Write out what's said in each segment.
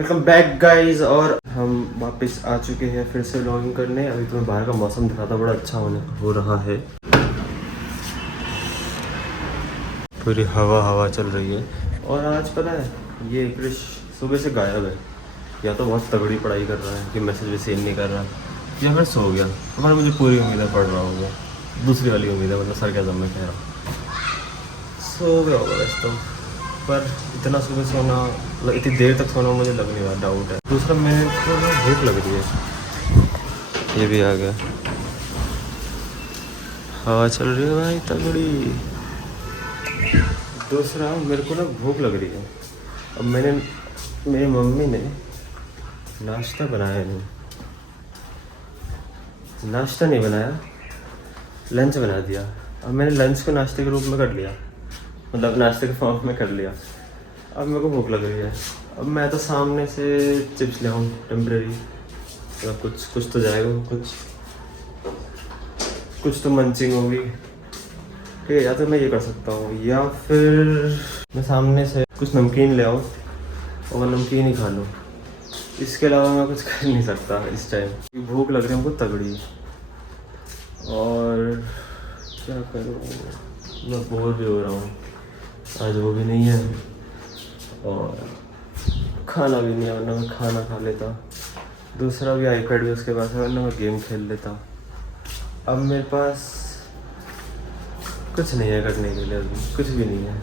Welcome back guys. और हम वापस आ चुके हैं फिर से व्लॉगिंग करने। अभी तुम्हें बाहर का मौसम दिखा था, बड़ा अच्छा हो रहा है। पूरी हवा हवा चल रही है। और आज पता है ये क्रिश सुबह से गायब है। या तो बहुत तगड़ी पढ़ाई कर रहा है कि मैसेज भी सेंड नहीं कर रहा, या फिर सो गया। हमारा मुझे पूरी उम्मीद है पढ़ रहा होगा। दूसरी वाली उम्मीद है, मतलब सर क्या मैं कह रहा हूँ सो गया होगा वैसे तो। पर इतना सुबह सोना, मतलब इतनी देर तक सोना मुझे लग नहीं रहा, डाउट है। दूसरा मेरे को ना भूख लग रही है। ये भी आ गया, हवा चल रही है भाई तगड़ी। दूसरा मेरे को ना भूख लग रही है। अब मेरी मम्मी ने नाश्ता बनाया नहीं, नाश्ता नहीं बनाया, लंच बना दिया। अब मैंने लंच को नाश्ते के रूप में कर लिया, मतलब नाश्ते के फॉर्म में कर लिया। अब मेरे को भूख लग रही है। अब मैं तो सामने से चिप्स ले आऊँ टेम्प्रेरी, मतलब कुछ तो जाएगा, कुछ तो मंचिंग होगी। ठीक है, या तो मैं ये कर सकता हूँ, या फिर मैं सामने से कुछ नमकीन ले आऊँ और नमकीन ही खा लूँ। इसके अलावा मैं कुछ कर नहीं सकता इस टाइम। भूख लग रही है हमको तगड़ी। और क्या करूँ, मैं बोर भी हो रहा हूँ। आज वो भी नहीं है और खाना भी नहीं है, वरना मैं खाना खा लेता। दूसरा भी आईपैड भी उसके पास है, वरना मैं गेम खेल लेता। अब मेरे पास कुछ नहीं है करने के लिए, अभी कुछ भी नहीं है।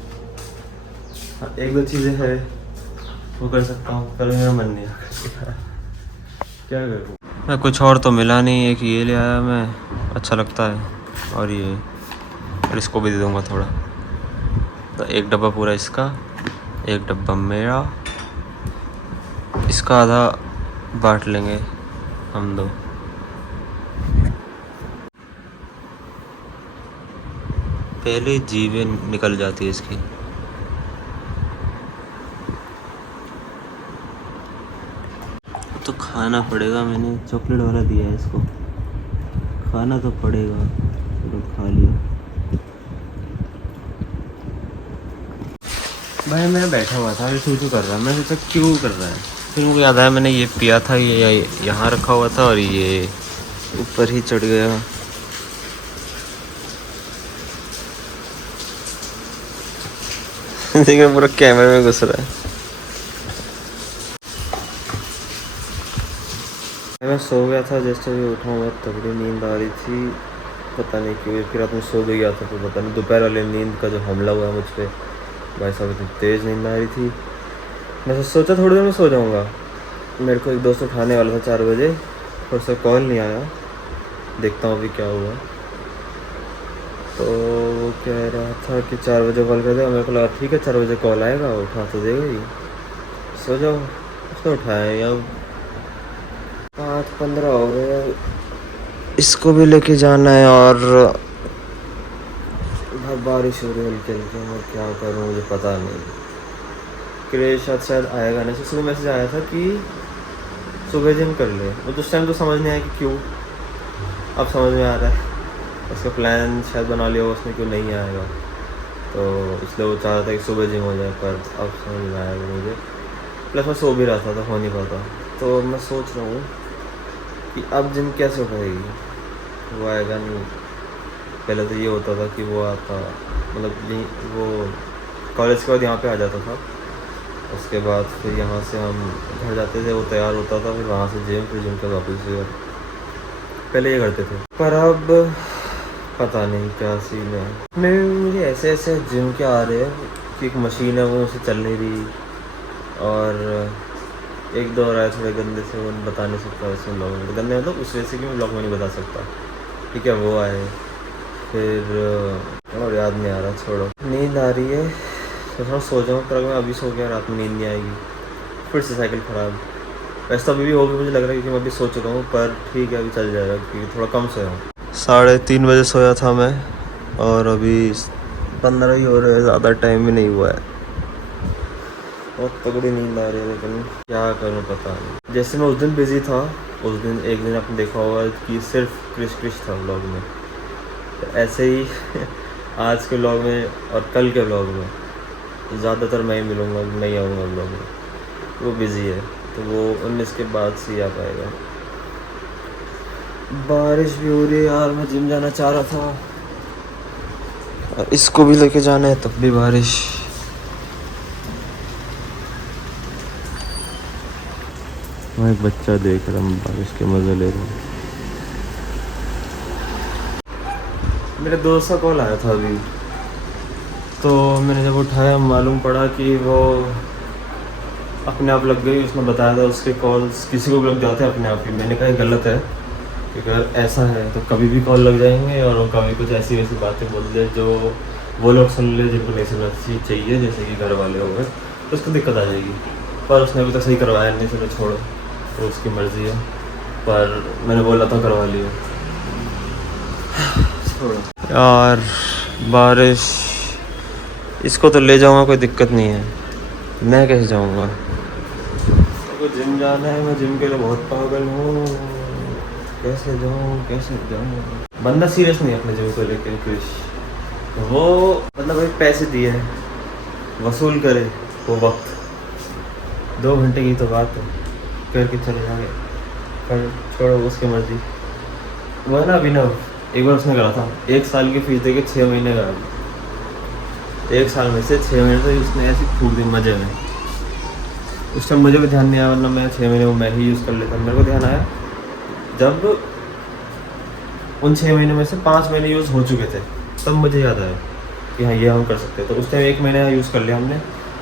हाँ, एक दो चीज़ें है वो कर सकता हूँ, पर मेरा मन नहीं है। क्या करूँ मैं, कुछ और तो मिला नहीं। एक ये ले आया मैं, अच्छा लगता है, और ये, और इसको भी दे दूँगा थोड़ा। तो एक डब्बा पूरा इसका, एक डब्बा मेरा। इसका आधा बांट लेंगे हम दो। पहले जीवें निकल जाती है इसकी। तो खाना पड़ेगा, मैंने चॉकलेट वाला दिया है इसको, खाना तो पड़ेगा। चलो खा लिया। भाई मैं बैठा हुआ था, ये चू कर रहा है, मैं सोचा क्यों कर रहा है। फिर मुझे याद आया मैंने ये पिया था, ये यहाँ रखा हुआ था और ये ऊपर ही चढ़ गया। देखिए पूरा कैमरे में घुस रहा है। मैं सो गया था, जैसे भी उठा हुआ तगड़ी नींद आ रही थी, पता नहीं क्यों। फिर रात में सो भी गया था, तो पता नहीं दोपहर वाले नींद का जो हमला हुआ मुझ पर, भाई साहब इतनी तेज़ नींद आ रही थी। मैं सोचा थोड़ी देर में सो जाऊँगा। मेरे को एक दोस्त उठाने वाला था 4 बजे, पर उसका कॉल नहीं आया। देखता हूँ अभी क्या हुआ। तो वो कह रहा था कि 4 बजे कॉल कर देगा। मेरे को लगा ठीक है 4 बजे कॉल आएगा, उठा तो देगा ही, सो जाओ। उसने उठाया, या 5:15 हो गए। इसको भी लेके जाना है, और बहुत बारिश हो रही है हल्की हल्की। मैं क्या करूँ मुझे पता नहीं। क्रेश शायद आएगा नहीं। सुबह मैसेज आया था कि सुबह जिम कर ले, तो उस टाइम तो समझ नहीं आया कि क्यों। अब समझ में आ रहा है, उसका प्लान शायद बना लिया उसने, क्यों नहीं आएगा। तो इसलिए वो चाह रहा था कि सुबह जिम हो जाए, पर अब समझ में आएगा मुझे। प्लस मैं सो भी रहा था, तो हो नहीं पाता। तो मैं सोच रहा हूँ कि अब जिम कैसे हो पाएगी, वो आएगा नहीं। पहले तो ये होता था कि वो आता, मतलब वो कॉलेज के बाद यहाँ पे आ जाता था, उसके बाद फिर यहाँ से हम घर जाते थे, वो तैयार होता था, फिर वहाँ से जिम, फिर जिम के वापस से। पहले ये करते थे, पर अब पता नहीं क्या सीन है। मुझे ऐसे ऐसे जिम के आ रहे हैं कि एक मशीन है वो मुझसे चल नहीं रही, और एक दो और आए थोड़े गंदे से, वो बता नहीं सकता उसमें ब्लॉग में। गंदे मतलब उस वजह से कि मैं ब्लॉग में नहीं बता सकता, ठीक है। वो आए, फिर और याद नहीं आ रहा, छोड़ो। नींद आ रही है, सोच रहा सो जाऊँ, पर अगर मैं अभी सो गया रात में नींद नहीं आएगी। फिर से साइकिल ख़राब। वैसे तो अभी भी होगी, मुझे लग रहा है, क्योंकि मैं अभी सो चुका हूँ। पर ठीक है, अभी चल जाएगा क्योंकि थोड़ा कम सोया हूँ। 3:30 बजे सोया था मैं, और अभी 15 ही हो रहे हैं, ज़्यादा टाइम भी नहीं हुआ है। बहुत तगड़ी नींद आ रही है, लेकिन क्या करूँ पता नहीं। जैसे मैं उस दिन बिज़ी था, उस दिन एक दिन आपने देखा होगा कि सिर्फ क्रिश था व्लॉग में, तो ऐसे ही आज के व्लॉग में और कल के व्लॉग में ज़्यादातर मैं ही मिलूँगा, मैं ही आऊँगा व्लॉग में। वो बिज़ी है, तो वो 19 के बाद से ही आ पाएगा। बारिश भी हो रही है यार, मैं जिम जाना चाह रहा था और इसको भी लेके जाना है, तब भी बारिश। वहाँ एक बच्चा देख रहा हूँ, बारिश के मज़े ले रहा हूँ। मेरे दोस्त का कॉल आया था अभी, तो मैंने जब उठाया मालूम पड़ा कि वो अपने आप लग गई। उसने बताया था उसके कॉल्स किसी को भी लग जाते हैं अपने आप ही। मैंने कहा गलत है कि अगर ऐसा है तो कभी भी कॉल लग जाएंगे और वो कभी कुछ ऐसी वैसी बातें बोल दे जो वो लोग सुन ले जिनको नहीं सुनना चाहिए, जैसे कि घर वाले हो गए, तो उसको दिक्कत आ जाएगी। पर उसने अभी तक सही करवाया नहीं, चलो छोड़ो, तो उसकी मर्ज़ी है। पर मैंने बोला था करवा लियो। यार बारिश, इसको तो ले जाऊंगा, कोई दिक्कत नहीं है, मैं कैसे जाऊंगा? तो जिम जाना है, मैं जिम के लिए बहुत पागल हूँ। कैसे जाऊँ? बंदा सीरियस नहीं है अपने जिम को लेकर क्रिश। वो मतलब भाई पैसे दिए हैं, वसूल करे वो वक्त। 2 घंटे की तो बात है, करके चले जाएंगे, पर छोड़ो उसकी मर्ज़ी। वो है ना अभिनव, एक बार उसने करा था 1 साल की फीस देके 6 महीने का। 1 साल में से 6 महीने तो उसने ऐसी फूक दी मजे में। उस टाइम मुझे भी ध्यान नहीं आया, वरना मैं 6 महीने वो मैं ही यूज़ कर लेता। मेरे को ध्यान आया जब उन 6 महीने में से 5 महीने यूज़ हो चुके थे, तब मुझे याद आया कि हाँ ये हम कर सकते हैं। तो उस टाइम 1 महीना यूज़ कर लिया हमने,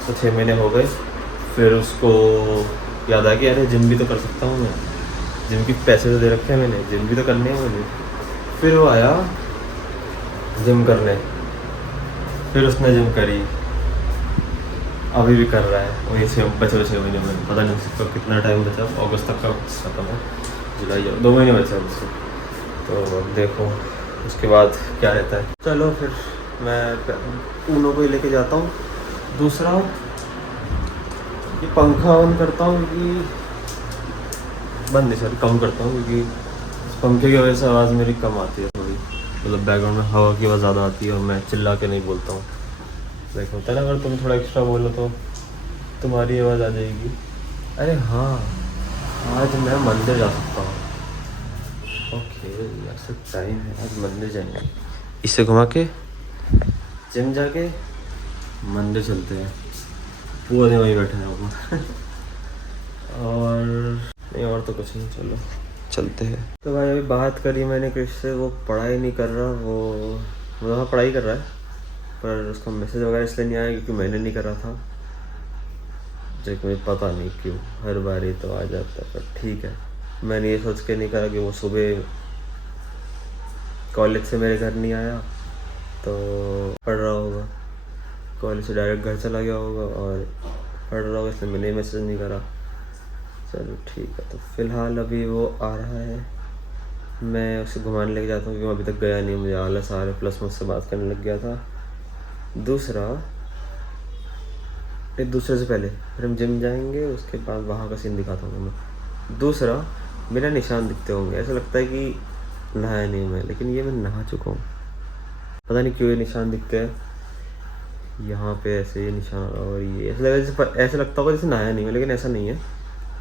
तो 6 महीने हो गए। फिर उसको याद आया कि अरे जिम भी तो कर सकता हूँ मैं, जिम के पैसे तो दे रखे हैं मैंने, जिम भी तो करने हैं मुझे। फिर वो आया जिम करने, फिर उसने जिम करी, अभी भी कर रहा है वही 6 महीने में। पता नहीं उसका कितना टाइम बचा, अगस्त तक का खत्म है, जुलाई 2 महीने बचा उसको। तो अब देखो उसके बाद क्या रहता है। चलो फिर मैं ऊनो को ही लेके जाता हूँ। दूसरा ये पंखा ऑन करता हूँ कि बंद नहीं, सॉरी कम करता हूँ, क्योंकि इस पंखे की वजह से आवाज़ मेरी कम आती है थोड़ी, मतलब बैकग्राउंड में हवा की आवाज़ ज़्यादा आती है और मैं चिल्ला के नहीं बोलता हूँ। देखो होता है ना, अगर तुम थोड़ा एक्स्ट्रा बोलो तो तुम्हारी आवाज़ आ जाएगी। अरे हाँ, आज मैं मंदिर जा सकता हूँ। ओके ऐसा टाइम है, आज मंदिर जाएंगे, इससे घुमा के जिम जाके मंदिर चलते हैं। पूरा दिन वहीं बैठे हैं हम। और नहीं और तो कुछ नहीं, चलो चलते हैं। तो भाई अभी बात करी मैंने कृष से, वो पढ़ाई नहीं कर रहा, वो मतलब पढ़ाई कर रहा है, पर उसका मैसेज वगैरह इसलिए नहीं आया क्योंकि मैंने नहीं करा था। जो कि मुझे पता नहीं क्यों हर बार ही तो आ जाता है, पर ठीक है। मैंने ये सोच के नहीं करा कि वो सुबह कॉलेज से मेरे घर नहीं आया तो पढ़ रहा होगा, कॉलेज से डायरेक्ट घर चला गया होगा और पढ़ रहा होगा, इसलिए मैंने मैसेज नहीं करा। चलो ठीक है, तो फ़िलहाल अभी वो आ रहा है, मैं उसे घुमाने लेके जाता हूँ क्योंकि अभी तक गया नहीं, मुझे आलस आ रहा है, प्लस मुझसे बात करने लग गया था। दूसरा एक दूसरे से पहले फिर हम जिम जाएंगे, उसके बाद वहाँ का सीन दिखाता हूँ मैं। दूसरा मेरा निशान दिखते होंगे, ऐसा लगता है कि नहाया नहीं मैं, लेकिन ये मैं नहा चुका हूँ। पता नहीं क्यों ये निशान दिखते हैं यहाँ पे, ऐसे ये निशान, और ये ऐसा लगा जैसे, ऐसा लगता होगा जैसे नहाया नहीं मैं, लेकिन ऐसा नहीं है,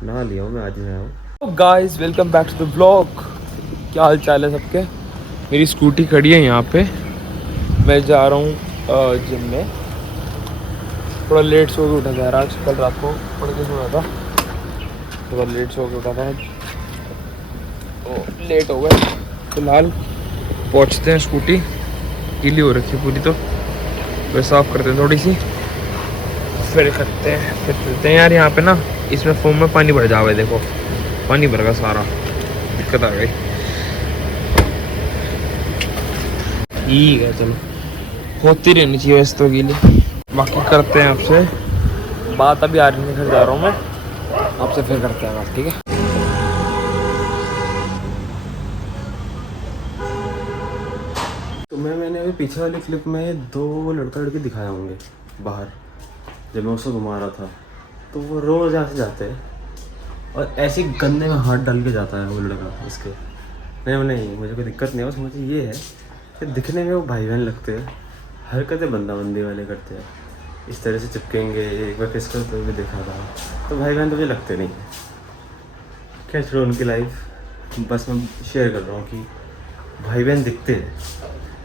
नहा लिया हूँ मैं, आज नहाया हूँ। Guys welcome back to the blog. क्या हाल चाल है सबके? मेरी स्कूटी खड़ी है यहाँ पे, मैं जा रहा हूँ जिम में। थोड़ा लेट सो के उठा था यार आज, कल रात को पढ़ के सोया था, थोड़ा लेट सो के उठा था, तो लेट हो गए। फिलहाल पहुँचते हैं, स्कूटी गीली हो रखी है पूरी, तो वह साफ़ करते हैं थोड़ी सी, फिर करते हैं, फिर चलते हैं। यार यहाँ पे ना इसमें फोम में पानी भर जावे, देखो पानी भर गया सारा, दिक्कत आ गई। ठीक है चलो, होती रहनी चाहिए वैसे तो गीली। बाकी करते हैं आपसे बात, अभी आर्मी के घर जा रहा हूँ मैं, आपसे फिर करते हैं बात, ठीक है। तो मैंने अभी पीछे वाली क्लिप में 2 लड़का लड़की दिखाए होंगे बाहर, जब मैं उसको घुमा रहा था, तो वो रोज़ यहाँ से जाते हैं और ऐसे गंदे में हाथ डाल के जाता है वो लड़का इसके। नहीं मुझे कोई दिक्कत नहीं है, बस मुझे ये है कि दिखने में वो भाई बहन लगते हैं, हरकतें बंदी वाले करते हैं, इस तरह से चिपकेंगे। एक बार किस करते हुए भी देखा था, तो भाई बहन तो मुझे लगते नहीं है। खैर छोड़ो उनकी लाइफ, बस मैं शेयर कर रहा हूँ कि भाई बहन दिखते हैं,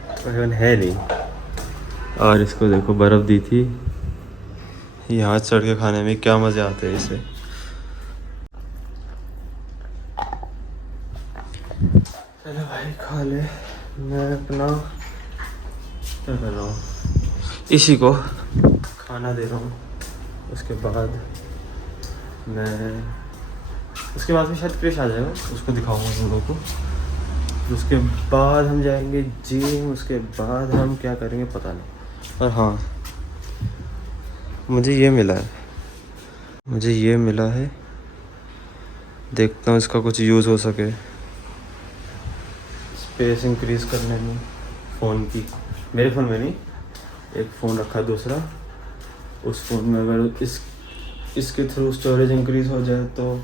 भाई बहन है नहीं। और इसको देखो बर्फ़ दी थी, यहाँ चढ़ के खाने में क्या मज़े आते हैं इसे। चलो भाई खा ले, मैं अपना क्या कर रहा हूँ, इसी को खाना दे रहा हूँ। उसके बाद फिर शायद क्रिश आ जाएगा, उसको दिखाऊंगा तुम लोगों को। उसके बाद हम जाएंगे जिम, उसके बाद हम क्या करेंगे पता नहीं। और हाँ, मुझे ये मिला है, देखता हूँ इसका कुछ यूज़ हो सके स्पेस इंक्रीज़ करने में फ़ोन की। मेरे फ़ोन में नहीं, एक फ़ोन रखा है दूसरा, उस फ़ोन में अगर इसके थ्रू स्टोरेज इंक्रीज़ हो जाए तो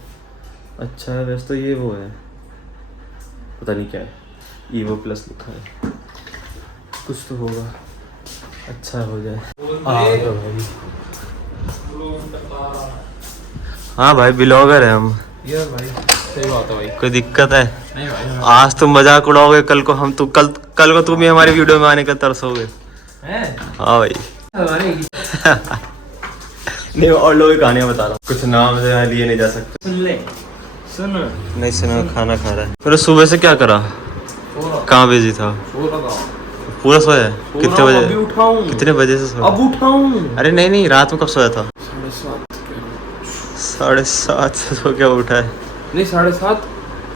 अच्छा है। वैसे तो ये वो है, पता नहीं क्या है, ईवो प्लस लिखा है, कुछ तो होगा, अच्छा हो जाए। तो भाई हाँ भाई, ब्लॉगर है हम यार भाई, सही बात है भाई, कोई दिक्कत है? नहीं भाई। आज तुम मजाक उड़ाओगे, कल को तुम ही हमारी वीडियो में आने का तरसोगे। हाँ भाई नहीं, और लोगों की कहानियां बता रहा हूँ, कुछ नाम से लिए नहीं जा सकते। सुन नहीं सुना, खाना खा रहा है। फिर सुबह से क्या करा, कहाँ बिजी था? पूरा सोया है? कितने बजे? अभी उठाऊं। कितने बजे से सोया? अब उठाऊं। अरे नहीं, रात में कब सोया था? 7:30 से सो के अब उठा है? नहीं 7:30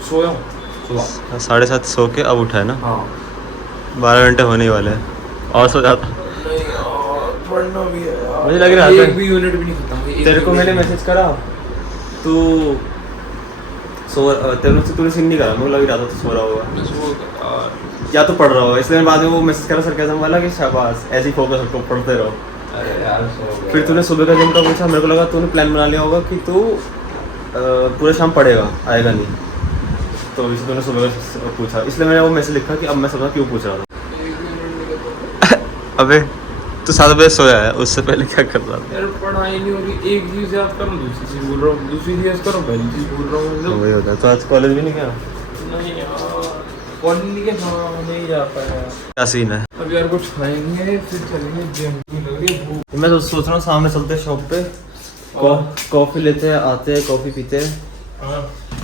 सोया हूँ सुबह। 7:30 सो के अब उठा है ना? हाँ 12 घंटे होने ही वाले हैं। और सो जाता नहीं यार, पढ़ना भी है यार। मुझे लग रहा है एक भी यूनिट भी नहीं खत्म। तेरे को मैंने मैसेज करा, तू तूने सीन नहीं करा, मुझे लग रहा था तू सो रहा होगा या तो पढ़ रहा होगा, इसलिए बाद में वो मैसेज करा सरकाज़म वाला कि शाबाश, ऐसे ही फोकस रखो, पढ़ते रहो। अरे यार सो गया। फिर तूने सुबह का जिम का पूछा, मेरे को लगा तूने प्लान बना लिया होगा कि तू पूरे शाम पढ़ेगा, आएगा नहीं, तो इसलिए तूने सुबह का पूछा, इसलिए मैंने वो मैसेज लिखा कि अब मैं समझा क्यों पूछ रहा था। अबे तू 7 बजे सोया है, उससे पहले क्या कर रहा था? यार पढ़ाई नहीं हो रही, एक चीज़ याद करो दूसरी चीज़ बोल रहा हूँ, दूसरी चीज़ याद करो पहली चीज़ बोल रहा हूँ। वही होता है। तो आज कॉलेज भी नहीं गया? नहीं यार, कॉलेज नहीं जा पाया। क्या सीन है? अब यार कुछ खाएंगे फिर चलेंगे जिम। लग रही है भूख। मैं तो सोच रहा हूँ सामने चलते हैं शॉप पे, कॉफ़ी लेते हैं, आते हैं कॉफ़ी पीते हैं, हाँ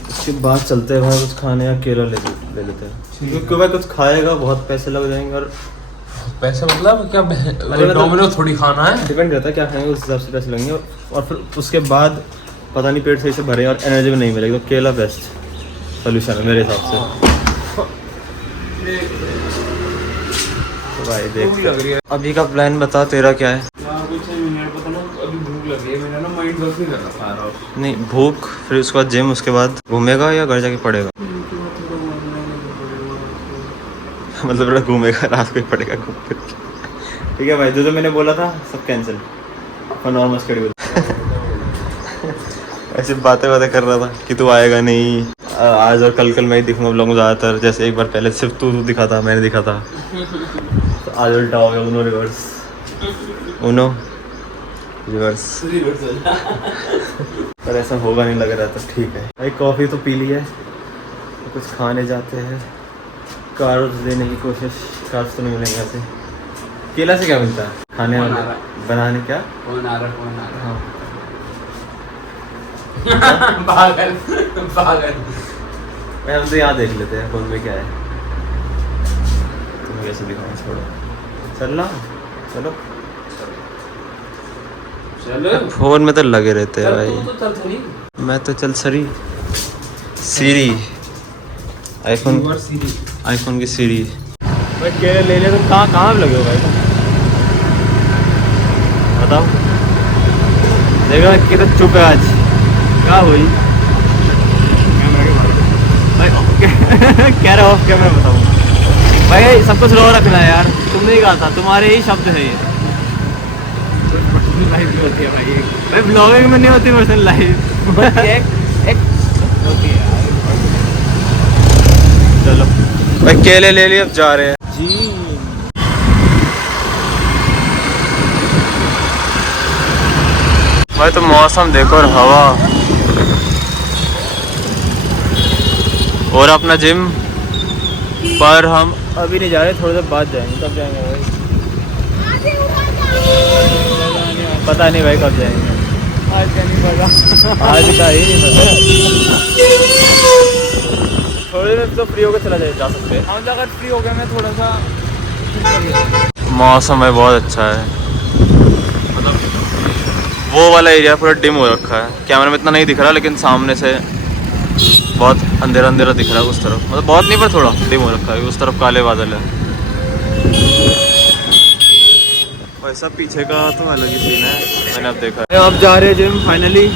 उसके बाद चलते हैं भाई कुछ खाने या केला ले लेते हैं, क्योंकि भाई कुछ खाएगा बहुत पैसे लग जाएंगे। और पैसे मतलब क्या, मतलब डोमिनोज थोड़ी खाना है, डिपेंड करता है क्या खाएंगे, उस हिसाब से पैसे लगेंगे। और फिर उसके बाद पता नहीं पेट सही से भरे और एनर्जी भी नहीं मिलेगी, तो केला बेस्ट सोल्यूशन है मेरे हिसाब से। तो भाई देख लग रही है अभी का प्लान बता, तेरा क्या है? यार कुछ नहीं, मेरे को तो ना अभी भूख लगी है, मेरा ना माइंड वर्क नहीं कर रहा खा रहा हूँ। नहीं भूख, फिर उसके बाद जिम, उसके बाद घूमेगा या घर जाके पढ़ेगा? मतलब बड़ा घूमेगा, रात को ही पड़ेगा घूम फिर के। ठीक है भाई, जो मैंने बोला था सब कैंसिल, अपन नॉर्मल शेड्यूल। ऐसी बातें कर रहा था कि तू आएगा नहीं, आज और कल मैं ही दिखूंगा लोगों को ज़्यादातर, जैसे एक बार पहले सिर्फ तू दिखा था, मैंने दिखा था, तो आज उल्टा हो गया, उनो रिवर्स, उनो रिवर्स। पर ऐसा होगा नहीं लग रहा था। ठीक है भाई, कॉफ़ी तो पी ली है, तो कुछ खाने जाते हैं, कार्ब्स देने की कोशिश। कार्ब्स तो नहीं मिलेंगे यहाँ से। केला से क्या मिलता है खाने वाले बनाने? क्या हाँ पागल मैं हम तो यहाँ देख लेते हैं फ़ोन में क्या है, तुम्हें कैसे दिखाऊँ, छोड़ो, चलना चलो। चलो फ़ोन में तो लगे रहते हैं भाई। तो चल थोड़ी मैं तो चल सीरी आईफोन की सीरी। भाई केले ले ले, तो कहाँ लगे हो भाई? बताओ, देखो कि तो चुप है आज, क्या हुई? कह रहा ऑफ कैमरा बताऊँ भाई, सब कुछ रो रखना है यार, तुमने ही कहा था, तुम्हारे ही शब्द है ये। लाइफ भी होती है भाई ब्लॉगिंग में नहीं होती पर्सनल लाइफ। चलो भाई केले ले लिए, अब जा रहे हैं जी। भाई तो मौसम देखो और हवा, और अपना जिम पर हम अभी नहीं जा रहे, थोड़ी देर बाद जाएंगे। कब जाएंगे भाई? पता नहीं भाई कब जाएंगे। आज का नहीं पता। आज का ही नहीं पता। थोड़ी देर तो फ्री होकर चला जा सकते हैं। हम अगर फ्री हो गए मैं थोड़ा सा मौसम है बहुत अच्छा है, मतलब वो वाला एरिया पूरा डिम हो रखा है। कैमरा में इतना नहीं दिख रहा, लेकिन सामने से बहुत अंधेरा अंधेरा दिख रहा है उस तरफ, मतलब बहुत नहीं पर थोड़ा डिम हो रखा है। उस तरफ काले बादल है। वैसा पीछे का तो अलग ही सीन है, मैंने अब देखा है। अब जा रहे हैं जिम फाइनली।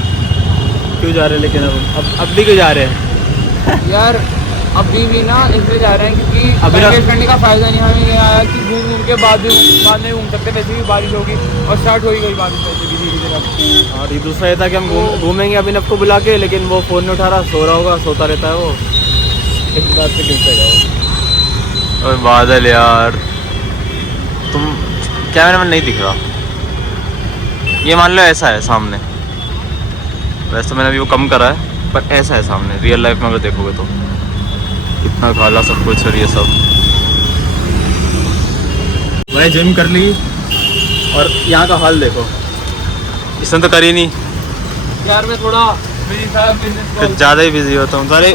क्यों जा रहे हैं लेकिन अब भी क्यों जा रहे हैं? यार अभी भी ना इसलिए जा रहे हैं क्योंकि अभी वेट करने का फायदा नहीं। हमें ये आया कि घूम घूम के बाद नहीं घूम सकते, वैसे भी बारिश होगी और स्टार्ट होगी गई बारिश वैसे भी धीरे धीरे। और ये दूसरा ये था कि हम घूमेंगे अभिनव को बुला के, लेकिन वो फ़ोन नहीं उठा रहा, सो रहा होगा, सोता रहता है वो, इस बात से गिरता जाओ। और बादल यार, तुम कैमरे में नहीं दिख रहा, ये मान लो ऐसा है सामने। वैसे तो मैंने अभी वो कम करा है, पर ऐसा है सामने। रियल लाइफ में अगर देखोगे तो इतना काला सब कुछ और ये सब। भाई जिम कर ली और यहाँ का हाल देखो, इसने तो करी नहीं। यार मैं थोड़ा बिजी था, बिजनेस कुछ ज़्यादा ही बिजी होता हूँ। तुम्हारे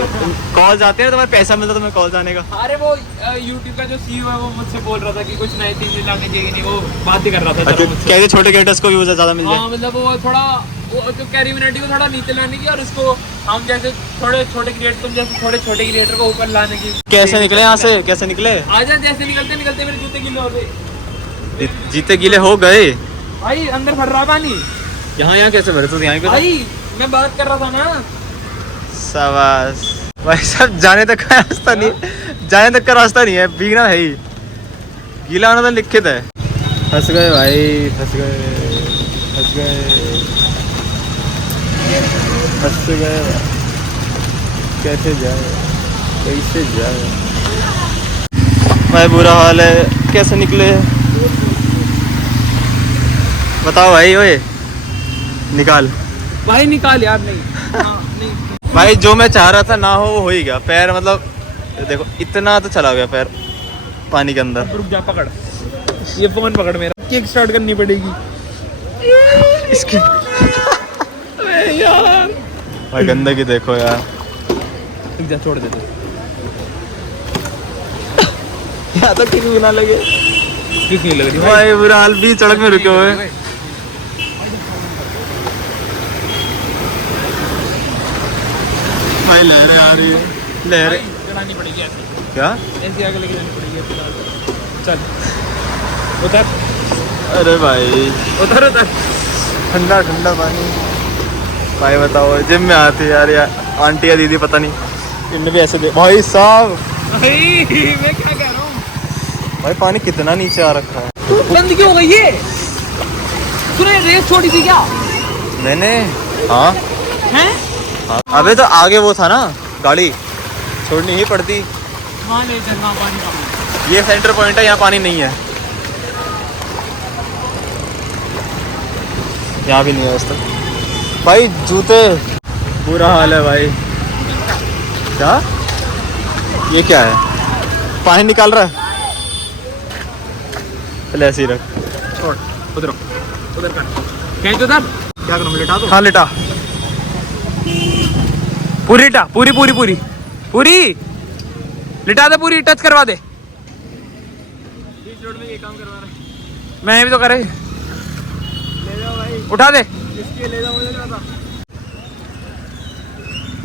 कॉल आते हैं, तुम्हारे पैसा मिलता तुम्हें कॉल आने का। अरे वो यूट्यूब का जो CEO है वो मुझसे बोल रहा था कि कुछ नई चीजें लाने चाहिए, नहीं वो बात ही कर रहा था। अच्छा, कैसे छोटे क्रिएटर्स को व्यूज ज़्यादा मिल हाँ जाए। मतलब वो थोड़ा वो तो कैरिमिनिटी को थोड़ा नीचे लाने की, और उसको हम जैसे थोड़े छोटे क्रिएटर, तुम जैसे थोड़े छोटे क्रिएटर को ऊपर लाने की। कैसे निकले यहाँ से, कैसे निकले? आजा, जैसे निकलते निकलते मेरे जूते गीले हो गए। जीते गीले हो गए भाई अंदर भर रहा पानी। यहाँ कैसे भरे? तो यहाँ पे भाई मैं बात कर रहा था ना। शाबाश भाई साहब, जाने तक का रास्ता नहीं, जाने तक का रास्ता नहीं है, भीगना है ही, गीला होना तो लिखित है। फंस गए भाई, फंस गए, फंस गए, फंस गए। कैसे जाए, कैसे जाए भाई, बुरा हाल है। कैसे निकले बताओ भाई? ओए निकाल भाई निकाल यार। नहीं हाँ, नहीं भाई, जो मैं चाह रहा था ना हो वो हो ही गया। पैर मतलब देखो इतना तो चला गया पैर पानी के अंदर। रुक जा, पकड़ ये फोन, पकड़ मेरा। किक स्टार्ट करनी पड़ेगी इसकी। यार भाई गंदगी देखो यार। रुक जा, छोड़ दे तू। यहाँ तो किसी ना लगे। किस नहीं लग रही भाई बुरा हाल, भी सड़क में रुके हुए। भाई लहरें आ रही है, लहरें चलानी पड़ेगी ऐसे, क्या? ऐसी आगे लेके जानी पड़ेगी फिलहाल। चल उतर, अरे भाई उतर उतर। ठंडा ठंडा पानी। भाई बताओ, जिम में आती यार आंटी या दीदी पता नहीं, इनने भी ऐसे दे। भाई साहब, भाई मैं क्या कह रहा हूँ? भाई पानी कितना नीचे आ रखा है। बंद क्यों हो गई ये? तूने रेस छोड़ी थी क्या? मैंने हाँ हैं? हाँ, अबे तो आगे वो था ना, गाड़ी छोड़नी ही पड़ती। हाँ ले चल, हाँ पानी का। ये सेंटर पॉइंट है, यहाँ पानी नहीं है, यहाँ भी नहीं है आज तक। भाई जूते, बुरा हाल है भाई। क्या ये क्या है? पानी निकाल रहा है? चले ऐसे ही रख। छोड़, उधर उधर कर। कहीं तो तब क्या करूँ, लेटा दो? हाँ लेटा। पूरी लिटा, पूरी पूरी पूरी पूरी लिटा दे, पूरी टच करवा दे। बीच रोड में ये काम करवा रहा है। मैं भी तो करे। ले जाओ भाई, उठा दे इसके, ले जाओ मुझे था।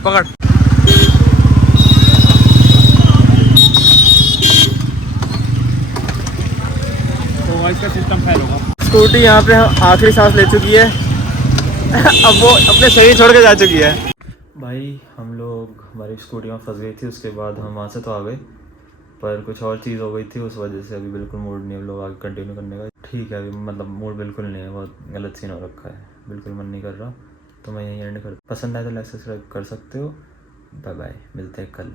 पकड़। तो इसका सिस्टम फेल होगा। स्कूटी यहाँ पे आखिरी सांस ले चुकी है। अब वो अपने शरीर छोड़ के जा चुकी है। भाई हम लोग हमारी स्कूटी में फंस गई थी, उसके बाद हम वहाँ से तो आ गए, पर कुछ और चीज़ हो गई थी, उस वजह से अभी बिल्कुल मूड नहीं हम लोग आगे कंटिन्यू करने का। ठीक है, अभी मतलब मूड बिल्कुल नहीं है, बहुत गलत सीन हो रखा है, बिल्कुल मन नहीं कर रहा। तो मैं यहीं एंड कर, पसंद आए तो लाइक सब्सक्राइब कर सकते हो। बाय बाय, मिलते हैं कल।